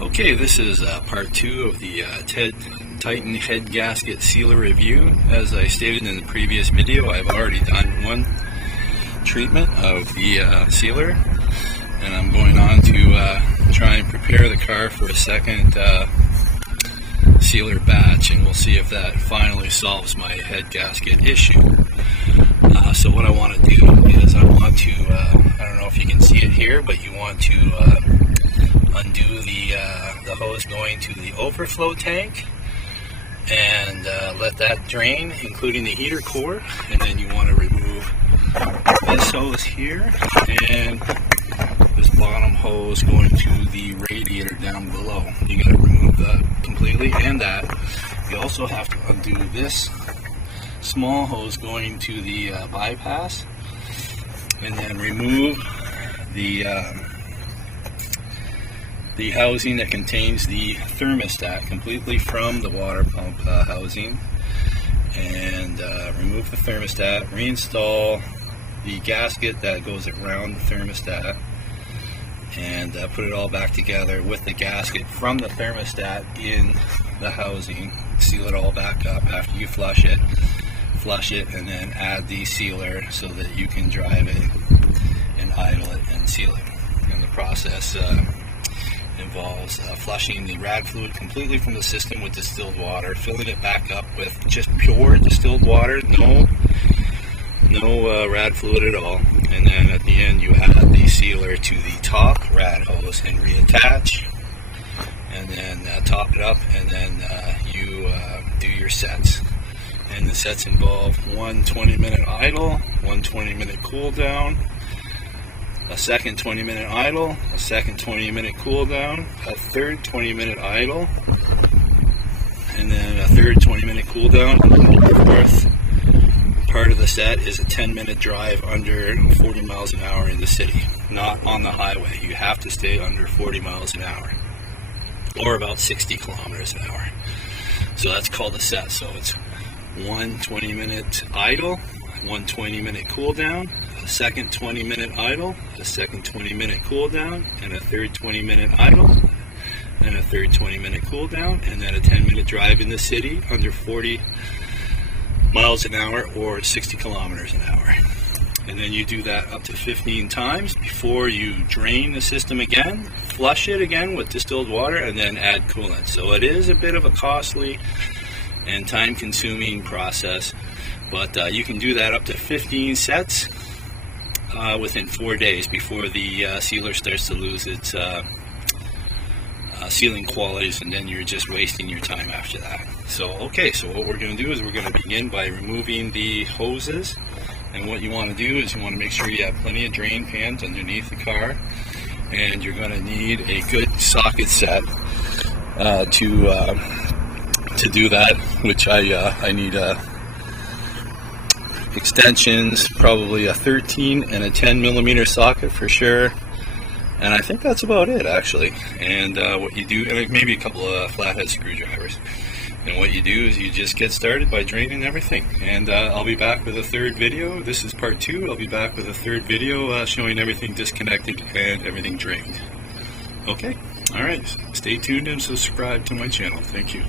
Okay, this is part 2 of the Titan Head Gasket sealer review. As I stated in the previous video, I've already done one treatment of the sealer, and I'm going on to try and prepare the car for a second sealer batch, and we'll see if that finally solves my head gasket issue. So what I want to do is I want to, I don't know if you can see it here, but you want to undo the hose going to the overflow tank and let that drain, including the heater core, and then you want to remove this hose here and this bottom hose going to the radiator down below. You got to remove that completely, and that you also have to undo this small hose going to the bypass, and then remove the housing that contains the thermostat completely from the water pump housing, and remove the thermostat, reinstall the gasket that goes around the thermostat, and put it all back together with the gasket from the thermostat in the housing. Seal it all back up after you flush it, and then add the sealer so that you can drive it and idle it and seal it. And the process involves flushing the rad fluid completely from the system with distilled water, filling it back up with just pure distilled water, no rad fluid at all, and then at the end you add the sealer to the top rad hose and reattach, and then top it up, and then you do your sets. And the sets involve one 20-minute idle, one 20-minute cool down, a second 20-minute idle, a second 20-minute cool down, a third 20-minute idle, and then a third 20-minute cool down. The fourth part of the set is a 10-minute drive under 40 miles an hour in the city, not on the highway. You have to stay under 40 miles an hour, or about 60 kilometers an hour. So that's called a set. So it's one 20-minute idle, one 20-minute cool down, a second 20-minute idle, a second 20-minute cool down, and a third 20-minute idle, and a third 20-minute cool down, and then a 10-minute drive in the city under 40 miles an hour or 60 kilometers an hour. And then you do that up to 15 times before you drain the system again, flush it again with distilled water, and then add coolant. So it is a bit of a costly and time-consuming process, but you can do that up to 15 sets within 4 days before the sealer starts to lose its sealing qualities, and then you're just wasting your time after that. So okay, so what we're going to do is we're going to begin by removing the hoses, and what you want to do is you want to make sure you have plenty of drain pans underneath the car, and you're going to need a good socket set to do that, which I need extensions, probably a 13 and a 10 millimeter socket for sure, and I think that's about it actually. And what you do, and maybe a couple of flathead screwdrivers, and what you do is you just get started by draining everything. And I'll be back with a third video. This is part 2. I'll be back with a third video showing everything disconnected and everything drained. Okay, alright, stay tuned and subscribe to my channel. Thank you.